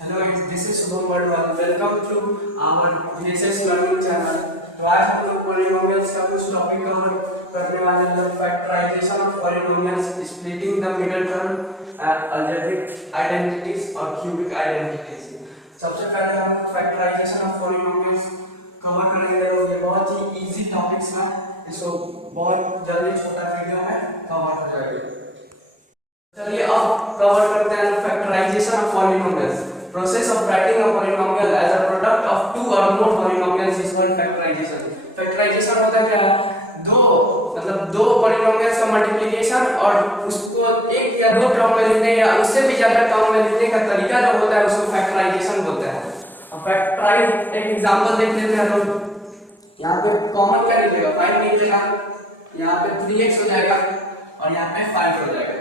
Hello, this is Shubham Wadwal. Welcome to our VSS Learning Channel. तो आज हम लोग पॉलिनोमियल्स का कुछ टॉपिक कवर करने वाले हैं, factorisation of polynomials, splitting the middle term, algebraic identities और क्यूबिक आइडेंटिटीज। सबसे पहले हम फैक्टराइजेशन ऑफ पॉलिनोमियल्स कवर करेंगे। ये बहुत ही इजी टॉपिक्स हैं, इसको बहुत जल्दी छोटा वीडियो में कवर हो जाएगा। चलिए अब कवर करते हैं factorisation of polynomials. Process of writing a polynomial as a product of two or more polynomials is called factorization. Factorization होता है क्या? दो पॉलिनोमियल्स का मल्टीप्लिकेशन और उसको एक या दो टर्म में लिखने या उससे भी ज्यादा टर्म में लिखने का तरीका जो होता है उसको फैक्टराइजेशन बोलते हैं। अब फैक्टराइज एक एग्जांपल देख लेते हैं लोग। यहाँ पे कॉमन क्या निकलेगा? 5 निकलेगा, यहाँ पे 3x हो जाएगा और यहाँ पे 5 हो जाएगा।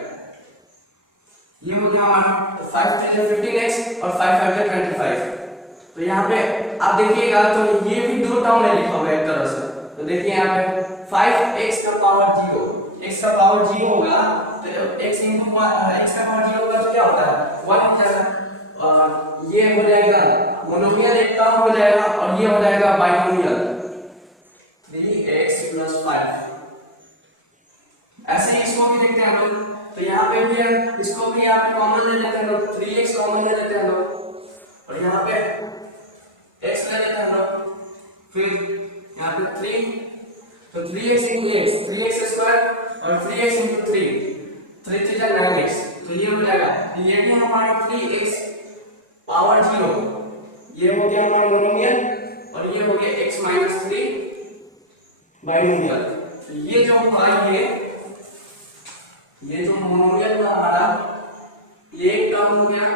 ये हो गया हमारा 5 3 15x और 5 5 25। तो यहाँ पे आप देखिएगा तो ये भी दो टर्म में लिखा हुआ है एक तरह से। तो देखिए यहाँ पे 5x का पावर 0, x का पावर 0 होगा तो x into x का पावर 0 होगा तो क्या होता है 1 हो जाएगा। ये हो जाएगा मोनोमियल एक टर्म हो जाएगा और ये हो जाएगा बाइनोमियल 3x + 5। ऐसे ही इसको भी देखते हैं हम लोग। तो यहाँ पे भी है, इसको भी यहाँ पे कॉमन ले लेते हैं लोग, 3x कॉमन ले लेते हैं लोग और यहाँ पे x ले लेते हैं लोग। फिर यहाँ पे 3, तो 3x into x, 3x square और 3x into 3, 3 3 जा 9x। तो ये हो जाएगा, ये भी हमारा 3x पावर 0, ये हो गया हमारा मोनोमियल और ये हो गया x - 3 बाइनोमियल। तो ये जो हमारा ये जो मोनोमियल का हमारा ये एक टर्म हो गया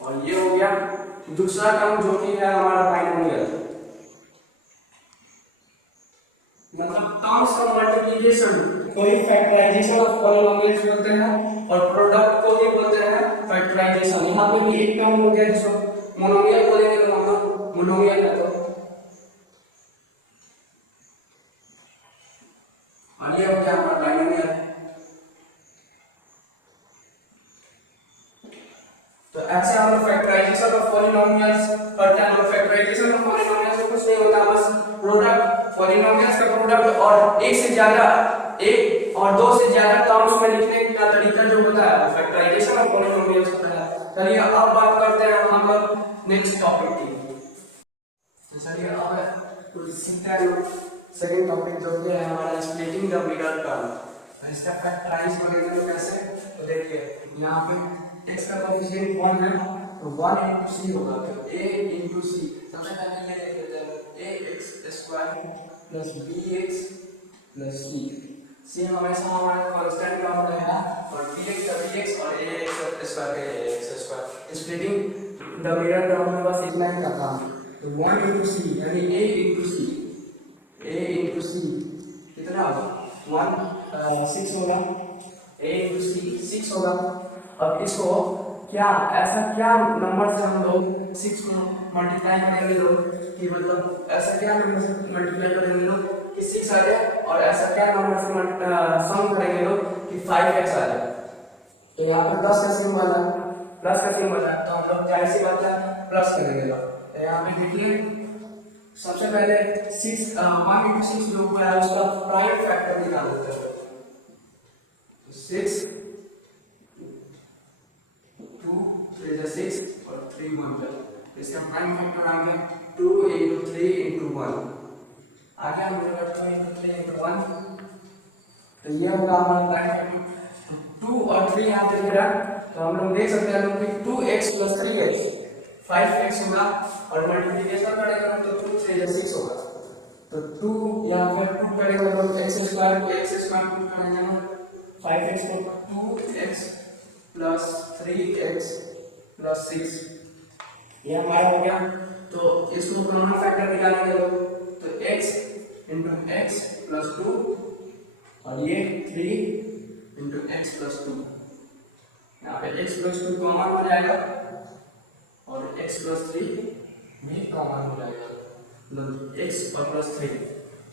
और ये हो गया दूसरा टर्म जो कि है हमारा बाइनोमियल। मतलब टर्म्स का मल्टीप्लिकेशन को ही फैक्टराइजेशन ऑफ पॉलिनोमियल्स बोलते हैं और प्रोडक्ट को ही बोलते हैं फैक्टराइजेशन। यहाँ पे भी एक टर्म हो गया जिसको मोनोमियल बोलेंगे तो हम लोग मोनोमियल है। तो ये हो गया हमारा बाइनोमियल। तो ऐसे हम लोग फैक्टराइजेशन ऑफ पॉलिनोमियल्स करते हैं। हम फैक्टराइजेशन ऑफ पॉलिनोमियल्स में कुछ नहीं होता, बस प्रोडक्ट पॉलिनोमियल्स का प्रोडक्ट और एक और दो से ज्यादा टर्म्स में लिखने का तरीका जो होता है फैक्टराइजेशन ऑफ पॉलिनोमियल्स होता है। चलिए अब बात करते हैं हम लोग नेक्स्ट टॉपिक की। तो चलिए अब कुछ सीखते हैं सेकंड टॉपिक जो कि है हमारा स्प्लिटिंग द मिडिल टर्म। तो इसका फैक्टराइज करेंगे तो कैसे? तो देखिए यहाँ पे x का कोएफिशिएंट 1 है तो 1 into c होगा, तो a into c। सबसे पहले ये देख लेते हैं ax² plus bx plus c। c हमेशा हमारा कांस्टेंट का हो जाएगा और bx का bx और ax² का ax²। Splitting the middle term में बस इतना ही का काम। तो 1 into c यानी a into c, a into c कितना होगा 6 होगा, a into c 6 होगा। अब इसको क्या ऐसा क्या नंबर से हम लोग 6 को मल्टीप्लाई करेंगे लोग कि मतलब ऐसा क्या नंबर से मल्टीप्लाई करेंगे लोग कि 6 आ जाए और ऐसा क्या नंबर से सम करेंगे लोग कि 5x आ जाए। तो यहाँ पर प्लस का सिंबल है, प्लस का सिंबल है तो हम लोग जाहिर सी बात है प्लस करेंगे। तो यहाँ पे देखिए सबसे पहले 1 into 6 जो हुआ है उसका प्राइम फैक्टर निकाल लेते हैं। 6 2 3 6 और 3 1 तो इसका प्राइम फैक्टर आ गया 2 into 3 into 1 आ गया हमारा 2 into 3 into 1। तो ये होगा हमारा प्राइम फैक्टर। 2 और 3 यहाँ पे मेरा तो हम लोग देख सकते हैं कि 2x + 3x 5x होगा और मल्टीप्लिकेशन करेंगे तो 2 3 6 होगा। तो 2 यहाँ पर 2 करेंगे तो x² को x² पुट करेंगे 5x को 2x + 3x + 6 ये हमारा हो गया। तो इसको कॉमन फैक्टर निकालेंगे लोग तो x into x + 2 और ये 3 into x + 2। यहाँ पे x + 2 कॉमन हो जाएगा और x + 3 भी कॉमन हो जाएगा, मतलब x और +3।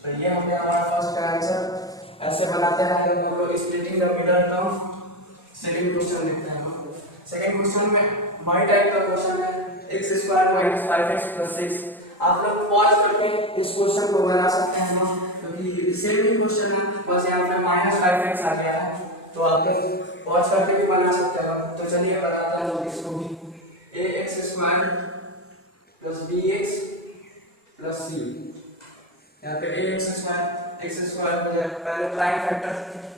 तो ये हो गया हमारा फर्स्ट का आंसर। ऐसे बनाते हैं हम लोग splitting the middle term. Second question देखते हैं हम। सेकंड क्वेश्चन में हमारे टाइप का क्वेश्चन है x square minus 5x plus 6। आप लोग पॉज करके इस क्वेश्चन को बना सकते हैं हम, क्योंकि सेम ही क्वेश्चन है, बस यहाँ पे माइनस 5x आ गया है, तो आप लोग पॉज करके भी बना सकते हैं। तो चलिए बनाते हैं लोग इसको भी। ax square plus bx plus c। यहाँ पे ax स्क्वायर x स्क्वायर हो जाए, पहले प्राइम फैक्टर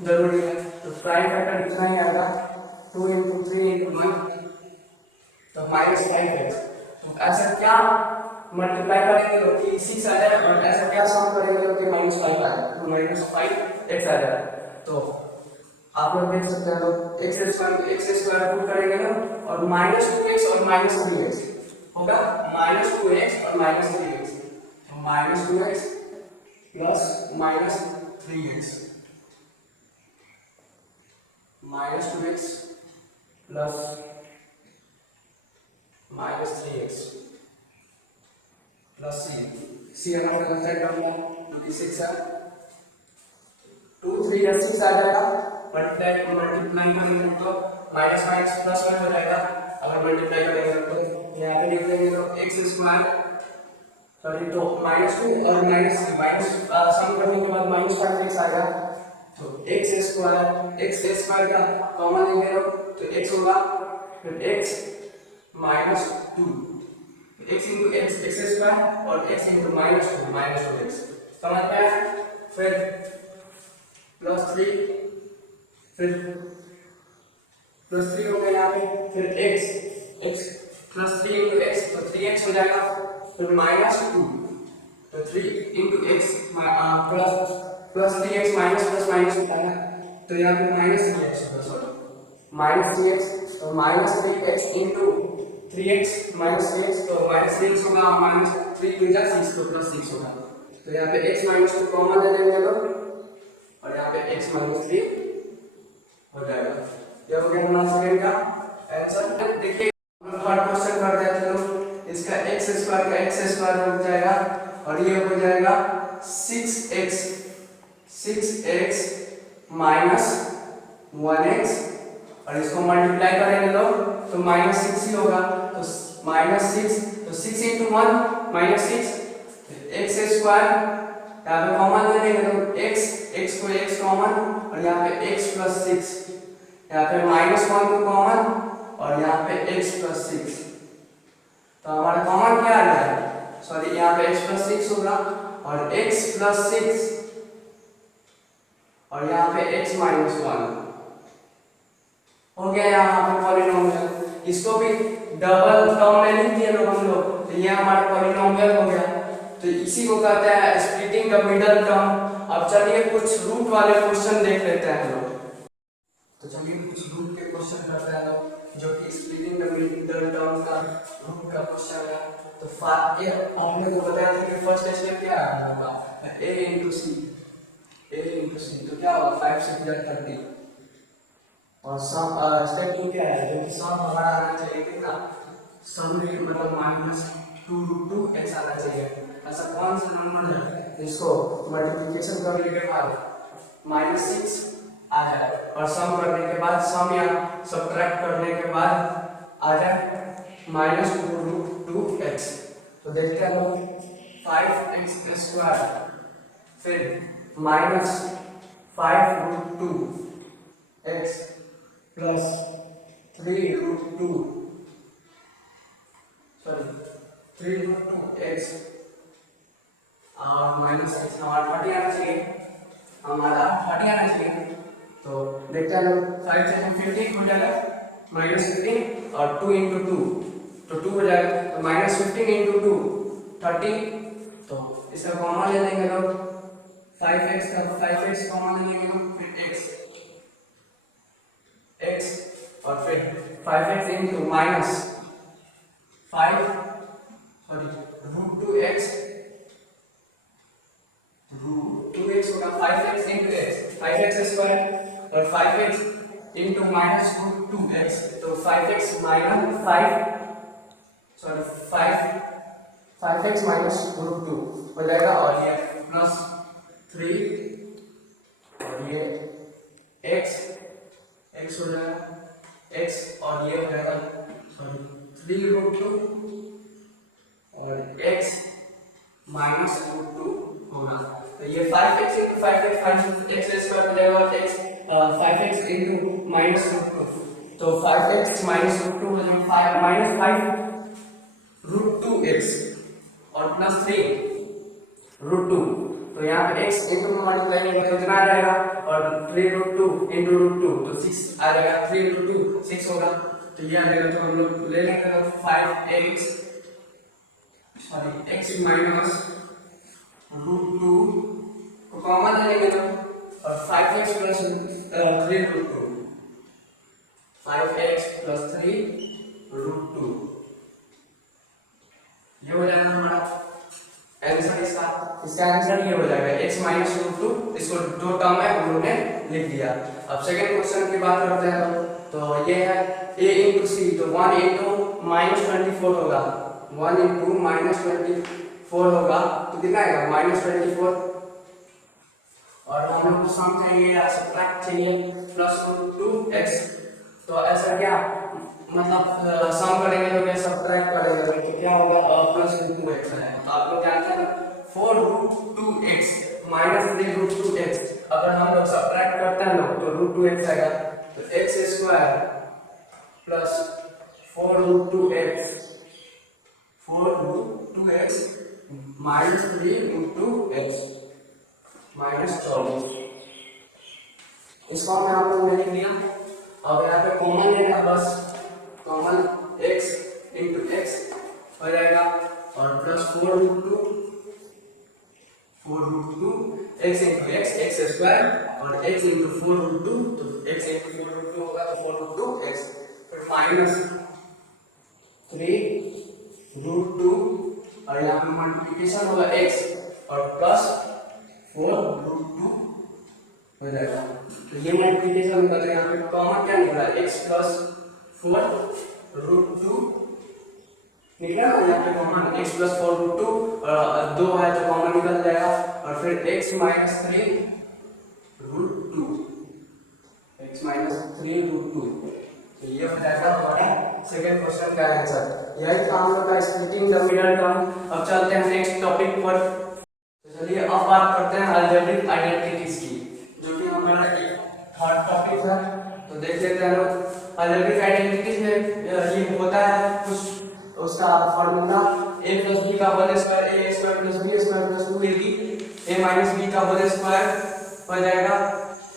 जरूरी है, तो प्राइम फैक्टर कितना ही आएगा 2 into 3 into 1, तो माइनस 5x। तो ऐसा क्या मल्टीप्लाई करेंगे तो कि 6 आ जाए, और ऐसा क्या सम करेंगे तो कि माइनस 5 आ जाए, तो माइनस 5x आ जाए। तो आप लोग देख सकते हैं, तो x स्क्वायर पुट करेंगे ना, और माइनस 2x और माइनस 3x होगा, माइनस 2x और माइनस 3x, तो minus 2x plus minus 3x, minus 2x plus minus 3x plus c हमारे का साइड टर्म है जो कि 6 है, 2 3 या 6 आ जाएगा, मल्टीप्लाई करेंगे तो माइनस माइनस प्लस में हो जाएगा। अगर मल्टीप्लाई करेंगे तो यहाँ पे लिख देंगे तो x स्क्वायर सॉरी तो माइनस 2 और माइनस सम करने के बाद माइनस 5x आएगा, तो x स्क्वायर का कॉमन लेंगे तो x होगा, फिर x minus 2, x into x square और x इंटू माइनस 2x, समझ में आया। फिर प्लस 3, फिर प्लस 3 हो गया यहाँ पे, फिर x प्लस 3 इंटू x तो 3x हो जाएगा, फिर माइनस 2, तो 3 into x plus 3x minus होता है, तो यहाँ पे माइनस 3x होगा, माइनस 3x, तो minus 3x into 3x minus 3x, तो माइनस 3x होगा, माइनस 3 टू 6 तो प्लस 6 होगा, तो यहाँ पे x माइनस 2 कॉमन ले लेंगे लोग, और यहाँ पे x माइनस 3 हो जाएगा। ये हो गया हमारा सेकंड का आंसर। देखिए थर्ड क्वेश्चन कर देते हैं, इसका x स्क्वायर का x स्क्वायर हो जाएगा, और ये हो जाएगा 6x माइनस 1x, और इसको मल्टीप्लाई करेंगे लोग तो माइनस 6 ही होगा, तो माइनस 6, तो 6 इंटू 1 माइनस 6, x स्क्वायर यहाँ पे कॉमन ले लेंगे तो x को x कॉमन, और यहाँ पे x प्लस 6, यहाँ पे माइनस 1 को कॉमन, और यहाँ पे x प्लस 6, तो हमारा कॉमन क्या आ रहा है, सॉरी यहाँ पे x प्लस 6 होगा, और x प्लस 6, और यहाँ पे x माइनस 1 हो गया यहाँ पे पॉलिनोमियल। इसको भी डबल टर्म में लिख दिए हम लोग, तो ये हमारा पॉलिनोमियल हो गया, तो इसी को कहते हैं स्प्लिटिंग द मिडल टर्म। अब चलिए कुछ रूट वाले क्वेश्चन देख लेते हैं लोग, तो चलिए कुछ रूट के क्वेश्चन करते हैं लोग, जो कि स्प्लिटिंग द मिडल टर्म का रूट का क्वेश्चन है। तो ये हमने को बताया था कि फर्स्ट स्टेप क्या होगा, a into c, तो क्या होगा 5 से 30, और सम स्टेप 2 क्या है, जो कि सम हमारा आना चाहिए कितना, सम में मतलब माइनस 2√2x आना चाहिए। ऐसा कौन सा नंबर है जिसको मल्टीप्लिकेशन करने के बाद माइनस 6 आ जाए, और सम करने के बाद सम या सब्ट्रैक्ट करने के बाद आ जाए माइनस 2√2x। तो देखते हैं लोग 5x स्क्वायर, फिर माइनस 5√2x प्लस 3√2x और माइनस 6 हमारा 30 आना चाहिए, तो देखते हैं लोग 5 से 15 हो जाएगा, माइनस 15 और 2 इंटू 2 तो 2 हो जाएगा, तो माइनस 15 इंटू 2 30, तो इसका कॉमन ले लेंगे लोग 5x का, 5x कॉमन ले लेंगे लोग, फिर x और फिर 5x into minus 5 sorry √2x होगा 5x into x, 5x square और 5x इंटू माइनस √2x, तो 5x माइनस 5x माइनस √2 हो जाएगा, और ये प्लस 3 और ये x x हो जाएगा x और ये हो जाएगा सॉरी 3√2 और x माइनस √2 होगा। तो ये 5x into 5x 5x square हो जाएगा और x 5x into माइनस √2 तो 5x माइनस √2 हो जाएगा 5 माइनस 5 √2x और प्लस 3 √2 तो यहाँ पे x into में मल्टीप्लाई करेंगे तो कितना आ जाएगा और 3√2 into √2 तो 6 आ जाएगा 3 × 2 6 होगा तो ये आ जाएगा तो हम लोग ले लेंगे 5x सॉरी x माइनस √2 को कॉमन ले लेंगे तो और 5x प्लस 3√2 5x प्लस 3√2 ये हो जाएगा हमारा आंसर इसका आंसर ये हो जाएगा x माइनस √2 इसको जो टर्म है हम लोग ने लिख दिया। अब सेकंड क्वेश्चन की बात करते हैं तो ये है a into c तो 1 into -24 होगा 1 into -24 होगा तो कितना आएगा -24 और हम लोग को सम चाहिए या सब्ट्रैक्ट चाहिए प्लस √2x तो ऐसा क्या मतलब सम करेंगे तो क्या सब्ट्रैक्ट करेंगे तो क्या होगा प्लस √2x है तो आप लोग जानते हैं 4√2x माइनस 3√2x अगर हम लोग सब्ट्रैक्ट करते हैं लोग तो √2x आएगा तो x square plus 4√2x minus 3√2x minus 24 इसको मैं आप लोग ने लिख दिया। अब यहाँ पे कॉमन लेना बस कॉमन x into x हो जाएगा और plus 4√2 x into x square और x into 4√2 तो x into 4√2 होगा तो 4√2x फिर माइनस 3√2 और यहाँ पे मल्टीप्लिकेशन होगा x और प्लस 4√2 हो जाएगा तो ये मल्टीप्लिकेशन होगा तो यहाँ पे कॉमन क्या निकला x प्लस 4√2 निकला यहाँ पे कॉमन x प्लस 4√2 और 2 है तो कॉमन निकल जाएगा और फिर x माइनस 3√2 तो ये हो जाएगा हमारा सेकंड क्वेश्चन का आंसर। यही था हम लोग का स्प्लिटिंग द मिडल टर्म। अब चलते हैं नेक्स्ट टॉपिक पर। तो चलिए अब बात करते हैं अलजेब्रिक आइडेंटिटीज की जो कि हमारा थर्ड टॉपिक है। तो देख लेते हैं लोग अलजेब्रिक आइडेंटिटीज में ये होता है कुछ उसका फार्मूला a प्लस b का whole square a square plus b square plus 2ab a minus b का होल स्क्वायर हो जाएगा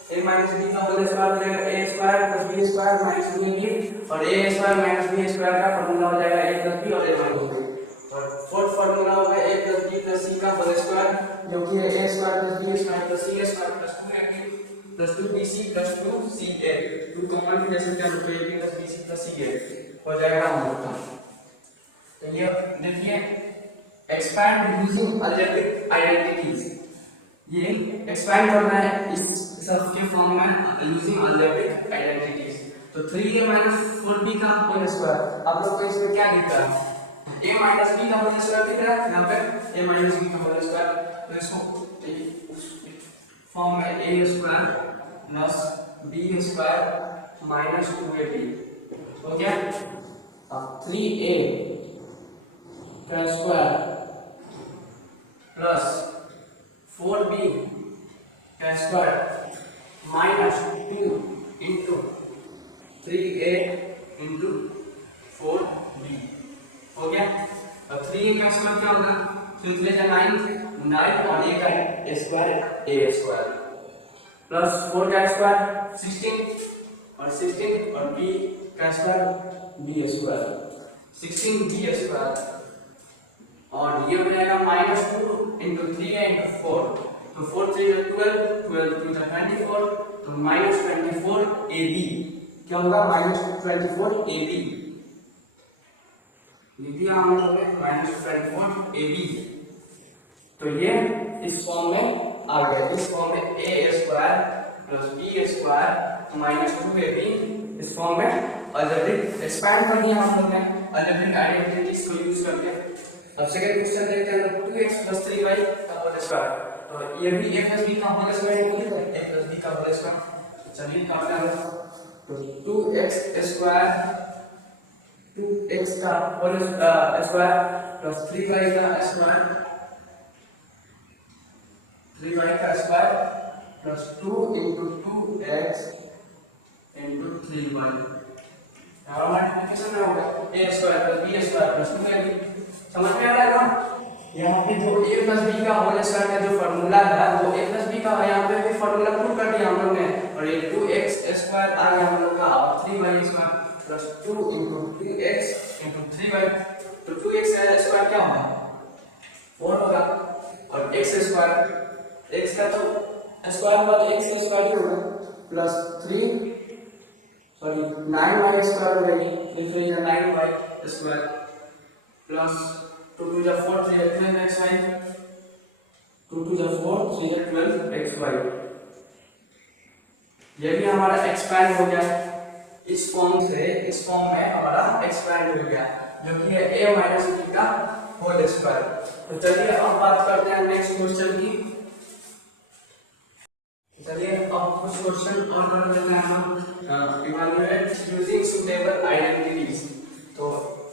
a माइनस b का होल स्क्वायर हो जाएगा a square plus b square minus 2ab और a square minus b square का formula हो जाएगा a प्लस b और a माइनस b और फोर्थ फार्मूला होगा a plus b plus c का होल स्क्वायर जो कि है a square plus b square plus c square plus 2ab plus 2bc plus 2ca 2 common भी ले सकते हैं तो ab plus bc plus ca हो जाएगा हम लोग का। तो ये देखिए एक्सपैंड यूजिंग अलजेब्रिक आइडेंटिटीज ये एक्सपैंड करना है इस सब के फॉर्म में यूजिंग अलजेब्रिक आइडेंटिटीज। तो 3a 4b का होल स्क्वायर आप लोग को इसमें क्या दिखता है a b का होल स्क्वायर दिख रहा है यहाँ पे a b का होल स्क्वायर तो इसको फॉर्म में a square plus b square minus 2ab हो गया। अब 3a का स्क्वायर प्लस 4b का square minus 2 into 3a into 4b हो गया। अब 3a का स्क्वायर क्या होगा 2 3 9 और a का स्क्वायर a स्क्वायर प्लस 4 का स्क्वायर 16 और b का square b square 16b square और ये हो जाएगा -2 into 3a into 4 तो 4 3 12 2 24 तो -24 ab क्या होगा -24 ab लिख दिया हम लोगों ने -24 ab। तो ये इस फॉर्म में आ गया। इस फॉर्म में a square plus b square -2ab इस फॉर्म में अलजेब्रिक एक्सपैंड कर दिया हम लोग ने अलजेब्रिक आइडेंटिटीज को यूज करके। अब सेकंड क्वेश्चन देखते हैं 2x + 3y का होल स्क्वायर तो ये भी a + b का होल स्क्वायर है a + b का होल स्क्वायर चलिए करते हैं। तो 2x स्क्वायर 2x का होल स्क्वायर प्लस 3y का स्क्वायर 3y का square plus 2 into 2x into 3y। हमारा मल्टीप्लिकेशन में होगा a square plus b square plus 2ab। समझ में आ रहा है ना? यहाँ पे जो a प्लस b का होल स्क्वायर का जो फॉर्मूला है वो a प्लस b का है, यहाँ पे भी फॉर्मूला प्रूव कर दिया हम लोग ने। और ये 2x स्क्वायर आ गया हम लोग का, और 3y square plus 2 into 2x into 3y। तो 2x स्क्वायर क्या होगा 4 होगा, और x स्क्वायर x का तो स्क्वायर पर x स्क्वायर ही होगा प्लस 9y स्क्वायर हो जाएगी, लिख लीजिए 9y square plus 2 to the 4 3 12xy 2 to the 4 3 12xy। ये भी हमारा एक्सपैंड हो गया इस फॉर्म से, इस फॉर्म में हमारा एक्सपैंड हो गया जो कि है a माइनस b का होल स्क्वायर। तो चलिए अब बात करते हैं नेक्स्ट क्वेश्चन की। चलिए अब कुछ क्वेश्चन और कर लेते हैं हम, इवैल्यूएट यूजिंग सूटेबल आइडेंटिटीज। तो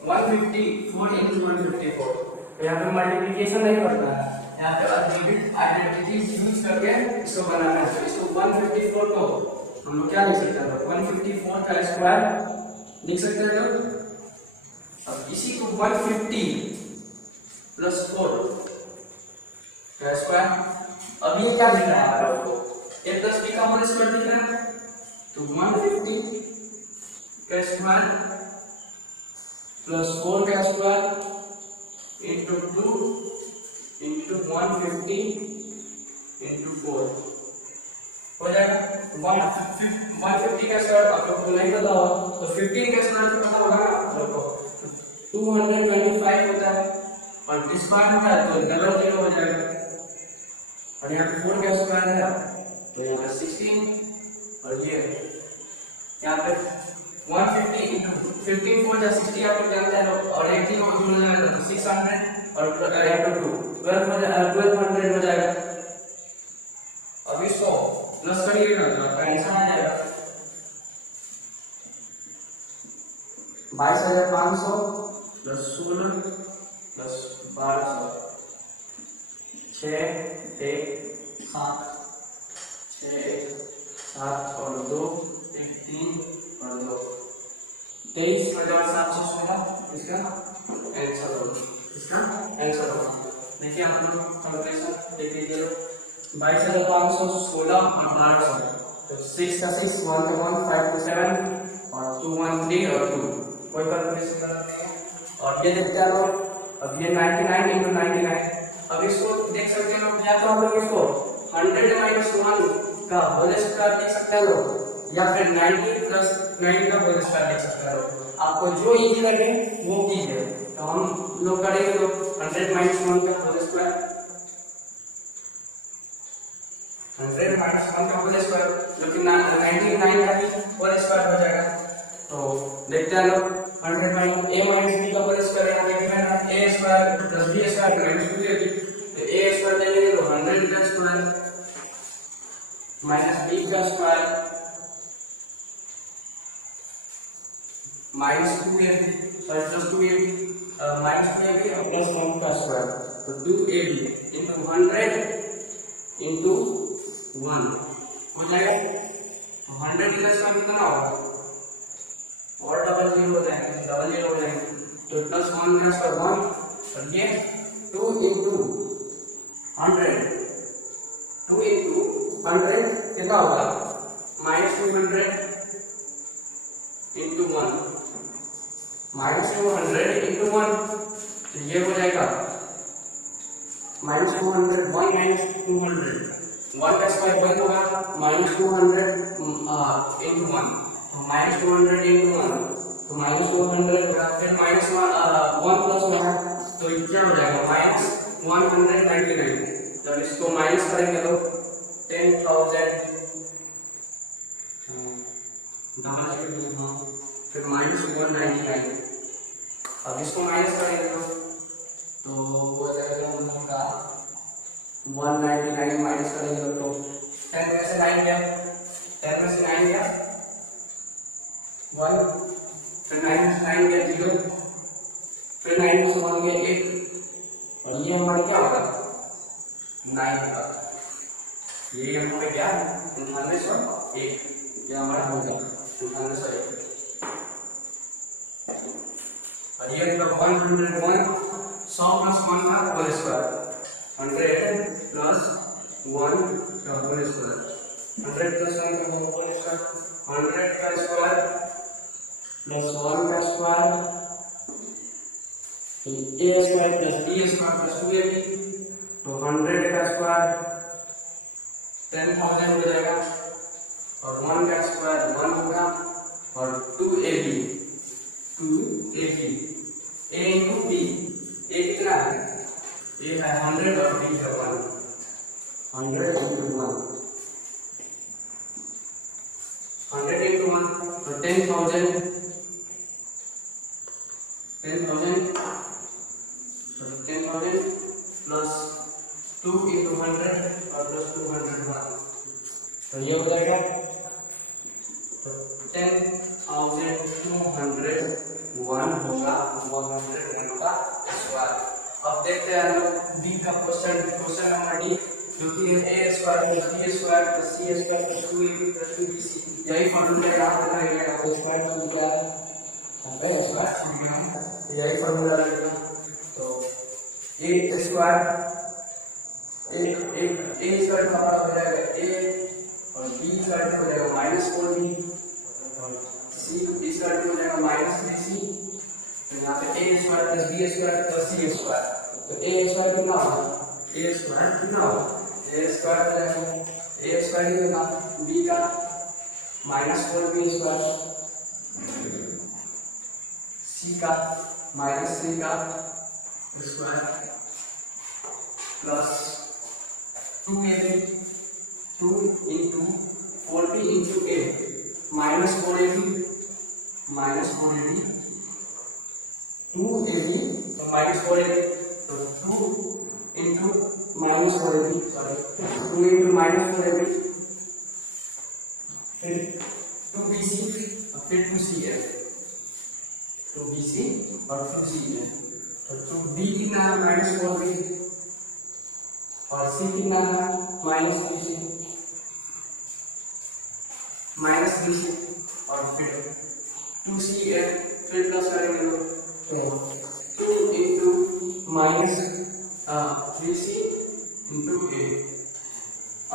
154 into 154, तो यहाँ पे मल्टीप्लिकेशन नहीं करना है, यहाँ पे अल्जेब्रिक आइडेंटिटीज यूज करके इसको बनाना है। तो इसको 154 को हम लोग क्या लिख सकते हैं 154 का स्क्वायर लिख सकते हैं लोग। अब इसी को 150 प्लस 4 का स्क्वायर, अब ये क्या दिख रहा है आपको a प्लस b का होल स्क्वायर दिख रहा है। तो 150 का स्क्वायर प्लस 4 का स्क्वायर इंटू 2 इंटू 150 इंटू 4 हो जाएगा। 150 का स्क्वायर आप लोग को नहीं पता होगा, तो 15 का स्क्वायर तो पता होगा आप लोग को, 225 होता है, और स्क्वायर होगा तो डबल जीरो हो जाएगा। और यहाँ पे 4 का स्क्वायर है तो यहाँ पे 16, और ये यहाँ पे 150 इंटू 15 4 जा 60 आप लोग जानते हैं, और 18 को जोड़ना है तो 600, और यहाँ पे 1200 हो जाएगा। अब इसको प्लस करिएगा तो आपका आंसर आ जाएगा 22,500 प्लस 16 प्लस 1200 6 1 7 और 2 1 3 और 2 23,716 इसका आंसर होगा। देखिए आप लोग कैलकुलेशन देख लीजिए 22,516 और 1200, तो 6 का 6 1 का 1 5 to 7 और 2 1 3 और 2, कोई कैलकुलेशन करते हैं। और ये देखते हैं लोग, अब ये 99 into 99, अब इसको देख सकते हैं लोग, या तो आप लोग इसको 100 minus 1 का होल स्क्वायर लिख सकते हैं लोग, या फिर 90 प्लस 9 का होल स्क्वायर लिख सकते हैं लोग। आपको जो इजी लगे वो कीजिए। तो हम लोग करेंगे लोग 100 minus 1 का होल स्क्वायर, 100 minus 1 का होल स्क्वायर जो कि 99 का भी होल स्क्वायर हो जाएगा। तो देखते हैं लोग 100 minus a minus b का होल स्क्वायर, यहाँ पे गिवन है a square plus b square minus 2ab, तो a स्क्वायर ले लेंगे तो 100 का स्क्वायर माइनस b का square minus 2ab plus 2ab minus 2ab और प्लस 1 का स्क्वायर, तो 2ab into 100 into 1 हो जाएगा। तो 100 का स्क्वायर कितना होगा, और डबल जीरो हो जाएंगे, डबल जीरो हो जाएंगे, तो प्लस 1 का स्क्वायर 1, और ये 2 into 100 कितना होगा माइनस 200 into 1 माइनस 200 into 1, तो ये हो जाएगा माइनस 200 1 माइनस 200 1 का स्क्वायर 1 होगा, माइनस 200 into 1, तो माइनस 200 into 1, तो माइनस 200 फिर माइनस 1 प्लस 1, तो क्या हो जाएगा माइनस 199। जब इसको माइनस करेंगे तो 10,000 फिर माइनस 199, अब इसको माइनस करेंगे तो हो जाएगा हम लोग का 199 माइनस करेंगे तो 10 में से 9 गया, 10 में से 9 गया 1, फिर 9 गया 0, फिर 9 प्लस 1 गया 8, और ये हमारा क्या होगा 9 का, ये हमारा क्या 99/1, ये हमारा हो गया 99/1, और ये 101 100 प्लस 1 का होल स्क्वायर, 100 प्लस 1 का होल स्क्वायर, 100 प्लस 1 का होल स्क्वायर, 100 का स्क्वायर प्लस 1 का स्क्वायर, तो a square plus b square plus 2ab, तो 100 का स्क्वायर 10,000 हो जाएगा, और 1 का स्क्वायर 1 होगा, और 2ab a into b, a कितना है, a है 100 और b है 1, 100 इंटू 1, 100 इंटू 1, तो 10,000 प्लस 2 इंटू 100 और प्लस 201, तो ये हो जाएगा 10,201 होगा 101 का स्क्वायर। अब देखते हैं हम लोग डी का क्वेश्चन नंबर डी, जो कि है a square plus b square plus c square plus 2ab plus 2bc, यही फॉर्मूला यहाँ पे लगेगा, तो स्क्वायर टू क्या है स्क्वायर, यही फॉर्मूला लगेगा, तो a स्क्वायर का हमारा हो जाएगा a, और b स्क्वायर हो जाएगा -4b, और c स्क्वायर हो जाएगा -3c, तो यहाँ पे a square plus b square plus c square, तो a स्क्वायर कितना होगा, a स्क्वायर कितना होगा, a स्क्वायर हो जाएगा a स्क्वायर कितना b का -4b स्क्वायर, c का -3 का square plus 2ab 2 into 4b into a -4ab 2ab, तो -4ab, तो 2 into -4ab, sorry 2 into -4ab, फिर 2bc और फिर 2cf, 2bc और 2cf, तो 2b कितना है -4b, और c कितना है -3c, और फिर 2cf, फिर प्लस करेंगे लोग, 2 इंटू -3c इंटू a,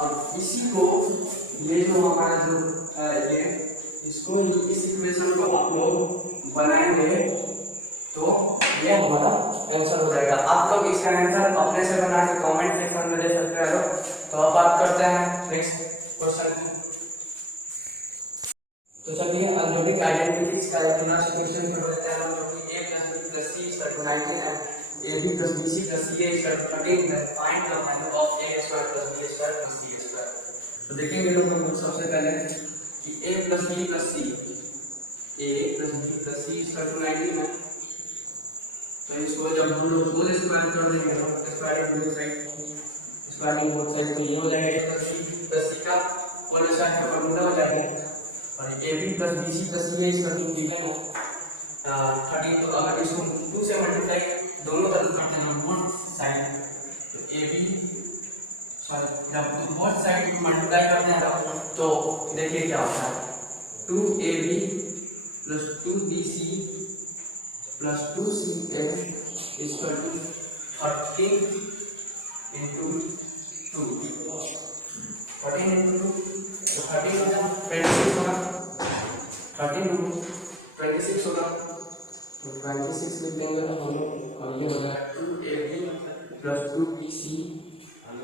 अब इसी को ये जो हमारा जो ये इसको इस इक्वेशन को आप लोग बनाएंगे तो ये हमारा आंसर हो जाएगा। आप लोग इसका आंसर अपने से बना के कमेंट सेक्शन में दे सकते हो। तो अब बात करते हैं नेक्स्ट क्वेश्चन में। तो चलिए अल्जेब्रिक आइडेंटिटीज का एक नेक्स्ट क्वेश्चन कर लेते हैं हम लोग कि a + b + c = 19 है, ab + bc + ca = 13 है, find the value of a² + b² + c²। तो देखेंगे लोग हम लोग सबसे पहले कि a + b + c = 19 है, तो इसको जब हम लोग होल स्क्वायर कर देंगे तो स्क्वायरिंग बोथ साइड तो ये हो जाएगा a + c का होल स्क्वायर का फॉर्मूला हो जाएगा, और ab + bc + ca इसका गिवन है 13। तो अगर इसको 2 से मल्टीप्लाई दोनों तरफ करते हैं बोथ साइड, तो ab जब बोथ साइड मल्टीप्लाई करते हैं तो देखिए क्या होता है, 2ab + 2bc + 2ca = 13 into 2, 13 into 2, तो 13 होगा 26 होगा, 13 into 26 होगा, तो 26 लिख देंगे तो हम लोग, और ये होगा 2ab + 2bc +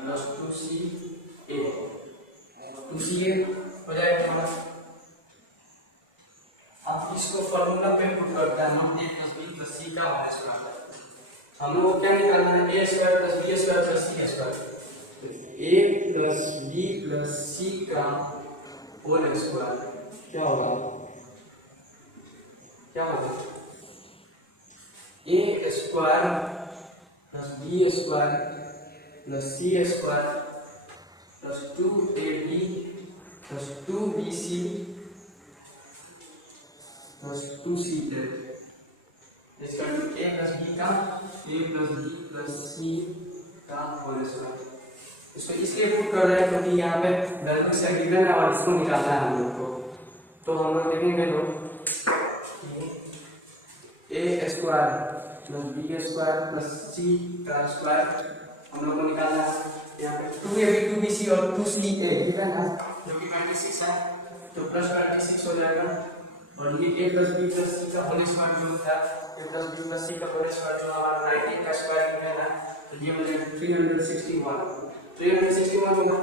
2ca हो जाएगा हमारा। अब इसको फॉर्मूला पे पुट करते हैं हम a + b + c का होल स्क्वायर। हम लोग को क्या निकालना है, a² + b² + c², तो a + b + c का होल स्क्वायर क्या होगा, क्या होगा a² + b² + c² + 2ab + 2bc plus 2c इसका a प्लस b का a plus b plus c का होल स्क्वायर। इसको इसलिए पुट कर रहे हैं क्योंकि यहाँ पे वैल्यू इसका गिवन है और इसको निकालना है हम लोग को। तो हम लोग लिखेंगे a square plus b square plus c का स्क्वायर हम लोग को निकालना है। यहाँ पे 2ab 2bc और 2ca गिवन है जो कि 26 है, तो प्लस 26 हो जाएगा। और ये a plus b plus c का होल स्क्वायर जो होता है a plus b plus c का होल स्क्वायर जो हमारा 19 का स्क्वायर गिवन है, तो ये हो जाएगा 361 होगा।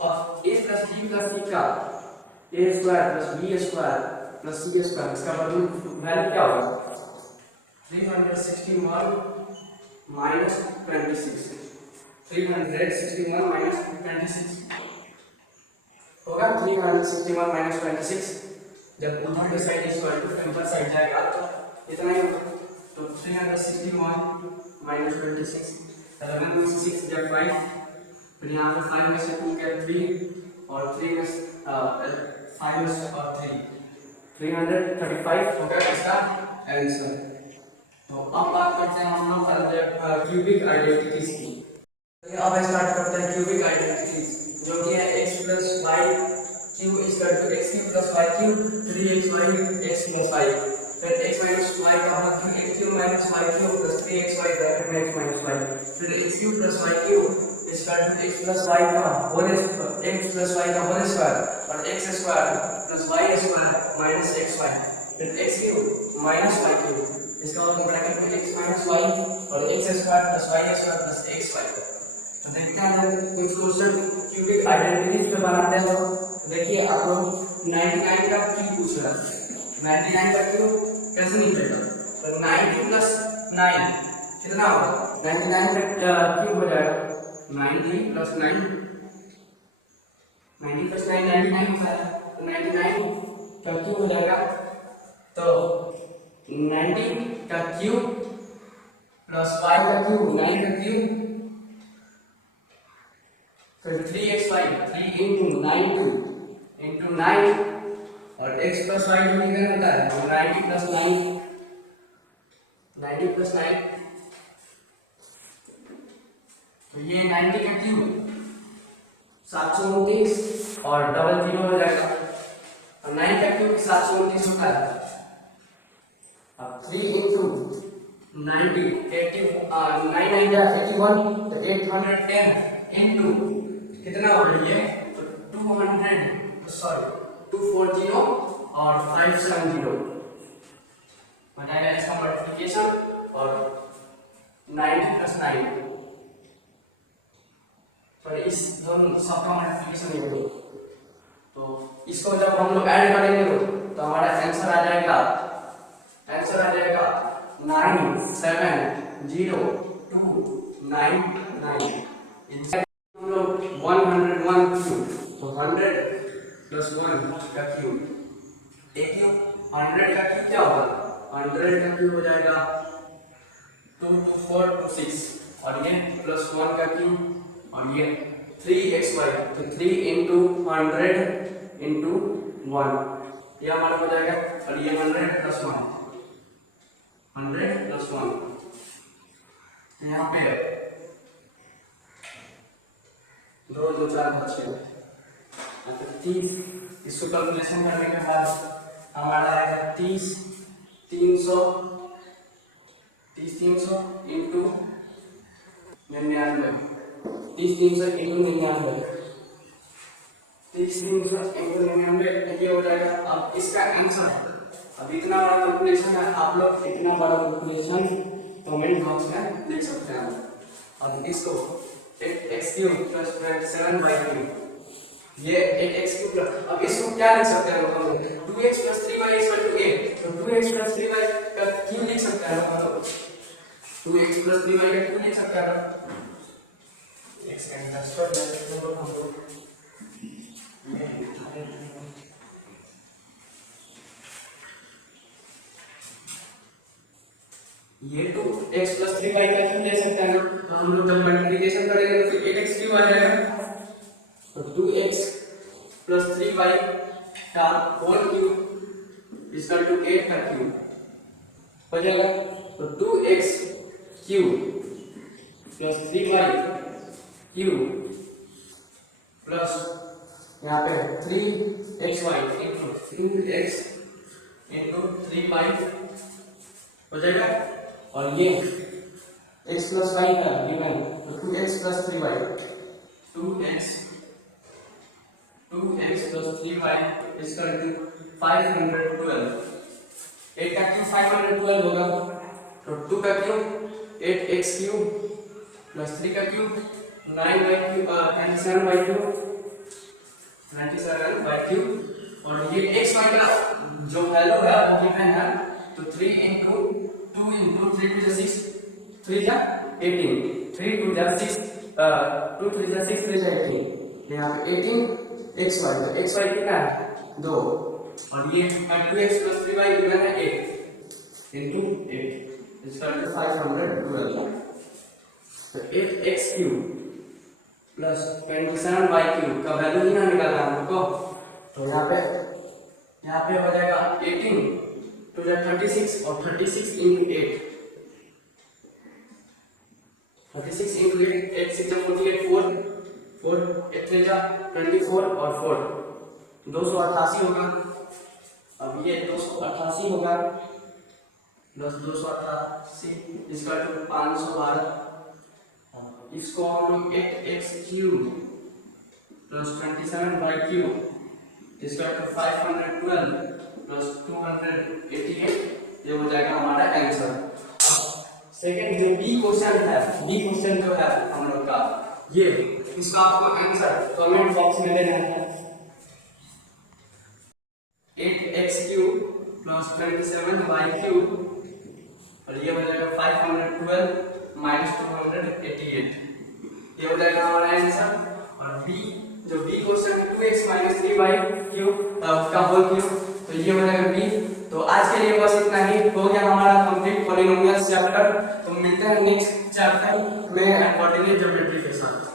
और a plus b plus c का a square plus b square plus c square इसका वैल्यू क्या होगा 361 माइनस 26 361 माइनस 26 होगा 361 माइनस 26 जब उधर साइड इक्वल टू ऊपर साइड जाएगा तो इतना ही होगा। तो 361 माइनस 26 11 में 6 जब 5 फिर यहाँ पे 5 में से 2 गया 3 और 3 में 5 में से और 3 335 होगा इसका आंसर। तो अब बात करते हैं हम लोग क्यूबिक आइडेंटिटीज की। अब स्टार्ट करते हैं क्यूबिक आइडेंटिटीज जो कि है x plus y cube is equal to x cube plus y cube 3xy x plus y। फिर x minus y का भाग x cube minus y cube plus 3xy bracket में x minus y। फिर x cube plus y cube is equal to x plus y का whole square और x square plus y square minus xy। फिर x cube minus y क्यूब इसका मतलब bracket में x minus y और x square plus y square plus xy। तो देखते हैं कुछ क्वेश्चन क्यूबिक आइडेंटिटीज पे बनाते हैं। तो देखिए आप लोग 99 का क्यूब पूछ रहा है, 99 का क्यूब कैसे निकलेगा। तो 90 प्लस 9 कितना होगा 99 का क्यूब हो जाएगा 90 प्लस 9 99 होता है। तो 99 का क्यूब हो जाएगा तो 90 का क्यूब प्लस y का क्यूब 9 का क्यूब फिर 3xy 3 into 9 और x plus y जो निकल होता है 90 plus 9 90 plus 9 तो ये 90 का क्यूब 729 और डबल 0 हो जाएगा और 9 का क्यूब 729 होता है। अब 3 into 90 81 तो 810 into कितना हो रही है 240 और 570 हो जाएगा इसका मल्टीप्लिकेशन और 90 प्लस 9 पर इस दोनों सबका मल्टीप्लिकेशन ले लो। तो इसको जब हम लोग ऐड करेंगे तो हमारा आंसर आ जाएगा 970299 हम लोग 101 क्यूब तो 100 प्लस 1 का क्यूब एक क्यूब 100 का क्यूब क्या होगा 100 का क्यूब हो जाएगा 22426 और ये प्लस 1 का क्यूब और ये 3xy तो 3 into 100 into 1 ये हमारा हो जाएगा और ये 100 प्लस 1 यहाँ पे 2 2 4 बचे 30 इसको कैलकुलेशन करने के बाद हमारा आएगा 30 300 into 99 30 300 into 99 30 300 into 99 ये हो जाएगा। अब इसका आंसर अब इतना बड़ा कैलकुलेशन है आप लोग इतना बड़ा कैलकुलेशन कमेंट बॉक्स में लिख सकते हैं। अब इसको 8x क्यूब प्लस 7y ये 8x क्यूब अब इसको क्या लिख सकते हैं हम लोग 2x plus 3y equal to 8 तो 2x प्लस 3y का क्यूब लिख सकते हैं हम लोग 2x प्लस 3y का क्यूब लिख सकते हैं x का इंटरसेप्ट हम लोग ये 2x प्लस 3y का क्यूब ले सकते हैं तो हम लोग जब मल्टीप्लिकेशन करेंगे तो 8x क्यूब आ जाएगा तो 2x प्लस 3y का होल क्यूब इक्वल टू 8 का क्यूब हो जाएगा। तो 2x cube plus 3y cube plus यहाँ पे 3xy into 2x into 3y हो जाएगा। और ये x प्लस y का गिवन तो 2x plus 3y 2x plus 3y इसका 512 8 का क्यूब 512 होगा। तो 2 का क्यूब 8x क्यूब प्लस 3 का cube 9y cube 97y cube 97y cube. और ये x y का जो वैल्यू है वो गिवन है। तो 3 इंटू 2 इंटू 3 टू 6 3 जा 18 3 टू जा 6 2 3 जा 6 3 जा 18 यहाँ पे 18 x y तो x y कितना है 2 और ये 2x प्लस 3y गिवन है 8 इंटू 8 इसका 512 तो 8x cube plus 27y cube का वैल्यू ही ना निकालना हमको। तो यहाँ पे हो जाएगा 18 टू 36 और 36 इंटू 8 36 इंटू 8 6 जा 48 4 8 3 जा 24 और 4 288 होगा। अब ये 288 होगा प्लस 288 इसका 512 इसको हम लोग 8x cube plus 27y cube इसका 512 प्लस 288 ये हो जाएगा हमारा आंसर। सेकंड जो बी क्वेश्चन जो है हम लोग का ये इसका आपको आंसर कमेंट बॉक्स में देना है। 8x cube plus 27y cube और ये हो जाएगा 512 माइनस 288 ये हो जाएगा हमारा आंसर। और बी जो B question 2x minus 3y cube का होल क्यूब तो ये हो जाएगा बी। तो आज के लिए बस इतना ही हो गया हमारा कंप्लीट पॉलिनोमियल्स चैप्टर। तो मिलते हैं नेक्स्ट चैप्टर में कोऑर्डिनेट ज्योमेट्री के साथ।